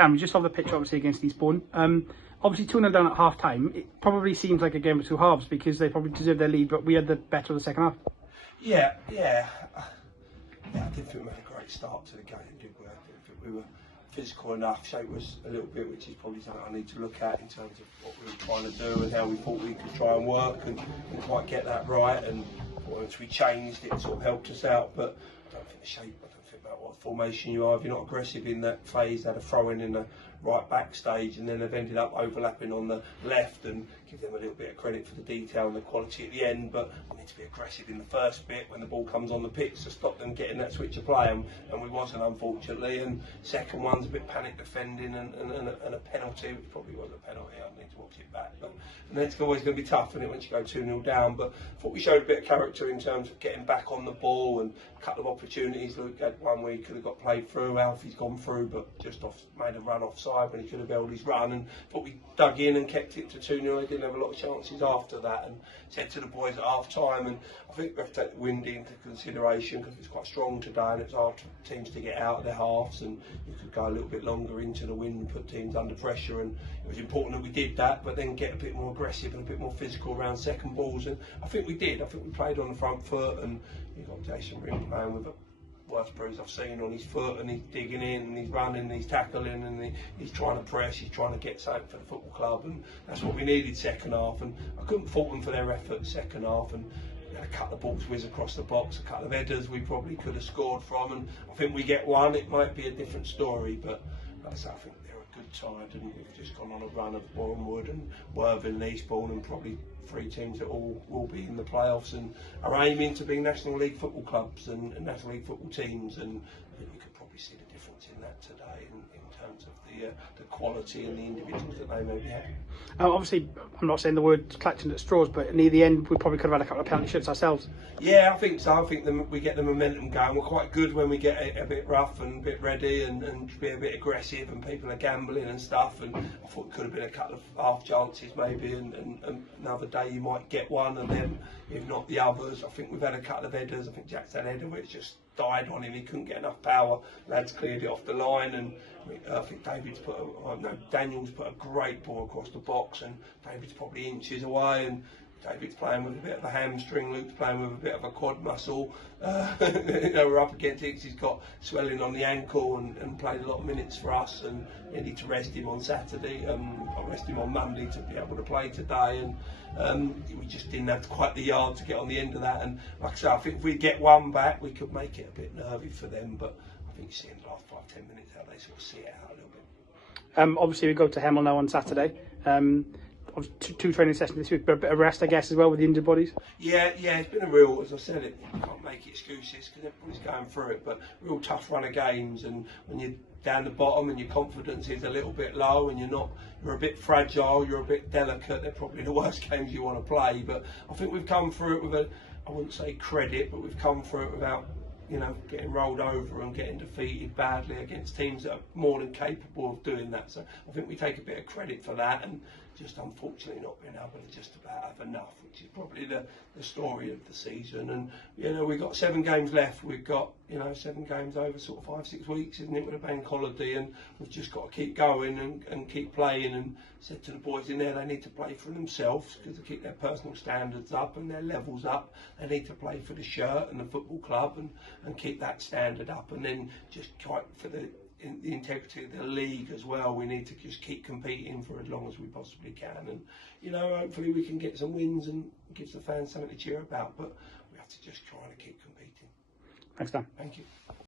Dan, we just saw the pitch obviously against Eastbourne. Obviously 2-0 down at half time. It probably seems like a game of two halves because they probably deserved their lead, but we had the better of the second half. Yeah. I didn't think we had a great start to the game, did we? I didn't think we were physical enough. Shape was a little bit, which is probably something I need to look at in terms of what we were trying to do and how we thought we could try and work and quite get that right. And once we changed, it sort of helped us out. But I don't think the shape, I don't think about what formation you are. If you're not aggressive in that phase, they had a throw in the right back stage, and then they've ended up overlapping on the left, and give them a little bit of credit for the detail and the quality at the end. But we need to be aggressive in the first bit when the ball comes on the pitch to stop them getting that switch of play, and we wasn't, unfortunately. And second one's a bit panic defending and a penalty, which probably was a penalty. I need to watch it back, and it's always going to be tough, isn't it, once you go 2-0 down. But I thought we showed a bit of character in terms of getting back on the ball and a couple of opportunities. Luke had one where he could have got played through. Alfie's gone through, but just made a run offside when he could have held his run, and thought we dug in and kept it to 2-0. They didn't have a lot of chances after that, and said to the boys at half time, and I think we have to take the wind into consideration because it's quite strong today and it's hard for teams to get out of their halves, and you could go a little bit longer into the wind and put teams under pressure, and it was important that we did that, but then get a bit more aggressive and a bit more physical around second balls, and I think we did. I think we played on the front foot, and you've got Jason Ring playing with a worst bruise I've seen on his foot, and he's digging in and he's running and he's tackling and he's trying to press, he's trying to get something for the football club, and that's what we needed second half. And I couldn't fault them for their effort second half, and we had a couple of balls whiz across the box, a couple of headers we probably could have scored from, and I think we get one, it might be a different story, but like I say, I think they're a good side, and we've just gone on a run of Borough and Worthing and Eastbourne, and probably three teams that all will be in the playoffs and are aiming to be National League football clubs and National League football teams, and I think you could probably see the difference in that today in terms of the quality and the individuals that they maybe have. Obviously, I'm not saying the word clutching at straws, but near the end we probably could have had a couple of penalty shots ourselves. Yeah, I think so. I think we get the momentum going. We're quite good when we get a bit rough and a bit ready and be a bit aggressive, and people are gambling and stuff. And I thought it could have been a couple of half chances maybe, and another day you might get one, and then if not the others. I think we've had a couple of headers. I think Jack's had a header where it's just died on him. He couldn't get enough power. Lads cleared it off the line, and I think Daniel's put a great ball across the box, and David's probably inches away, and David's playing with a bit of a hamstring, Luke's playing with a bit of a quad muscle. We're up against it. He's got swelling on the ankle and played a lot of minutes for us, and we need to rest him on Saturday. I'll rest him on Monday to be able to play today, and we just didn't have quite the yard to get on the end of that. And like I say, I think if we get one back, we could make it a bit nervy for them, but I think you see in the last 5-10 minutes how they sort of see it out a little bit. Obviously we go to Hemel now on Saturday. Two training sessions this week, but a bit of rest, I guess, as well with the injured bodies. Yeah, it's been a real, as I said, you can't make excuses because everybody's going through it, but real tough run of games, and when you're down the bottom and your confidence is a little bit low and you're a bit fragile, you're a bit delicate, they're probably the worst games you want to play. But I think we've come through it with I wouldn't say credit, but we've come through it without getting rolled over and getting defeated badly against teams that are more than capable of doing that. So I think we take a bit of credit for that, and just unfortunately not being able to just about have enough, which is probably the story of the season. And we've got 7 games left. We've got 7 games over sort of 5-6 weeks, isn't it, with a bank holiday, and we've just got to keep going and keep playing. And said to the boys in there, they need to play for themselves because to keep their personal standards up and their levels up, they need to play for the shirt and the football club and keep that standard up, and then just fight for the integrity of the league as well. We need to just keep competing for as long as we possibly can, and hopefully we can get some wins and gives the fans something to cheer about, but we have to just try to keep competing. Thanks, Dan. Thank you.